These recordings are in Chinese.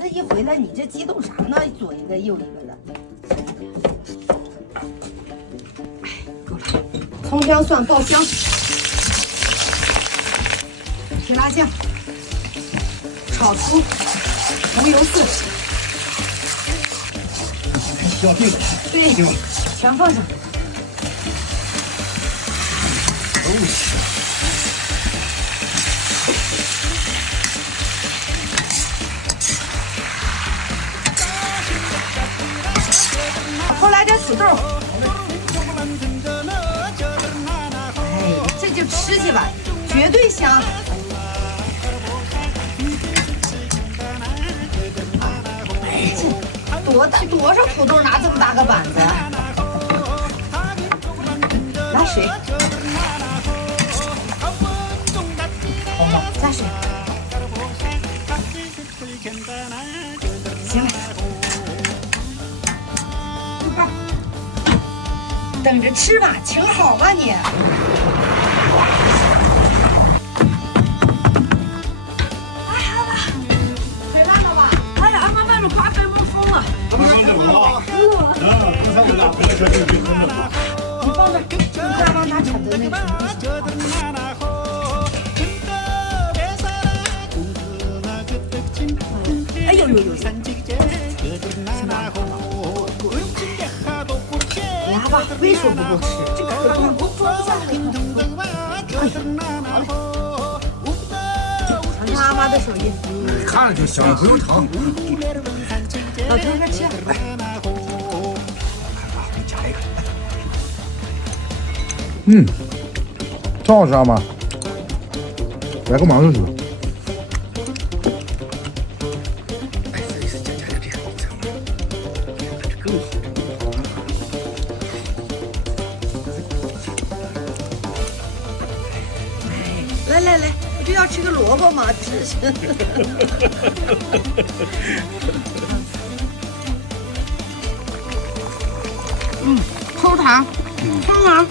这一回来，你这激动啥呢？左一个右一个的。哎，够了。葱姜蒜爆香，甜辣酱，炒出红油丝。需要定了。对，全放上。后来点土豆。哎，这就吃去吧，绝对香。哎，这多少土豆拿这么大个板子？拿水。加水。行了。等着吃吧，请好吧你。还好吧？回来了吧？哎呀，俺们外面刮北风风了。不上这屋啊？不上这大回来车就很冷。你放这，你快往他铲的那个。哎呦呦呦！牙吧，为什么不够吃？这个可不装一下妈妈的手艺，看着就香，不用尝。老头快吃。夹一个。真好吃啊妈！来个馒头吃。来，我就要吃个萝卜嘛，吃。齁糖，齁糖。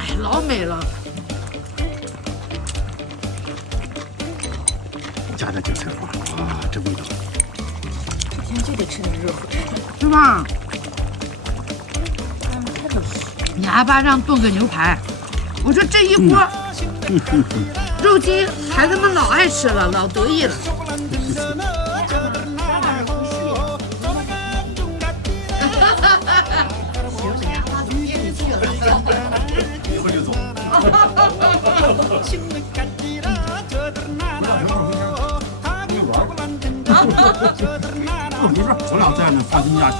哎，老美了。加点韭菜花，哇，这味道！今天就得吃点热乎的，是吧？你阿爸让炖个牛排，我说这一锅肉筋，孩子们老爱吃了，老得意了。一会儿就走。没事，我俩在那放心假去。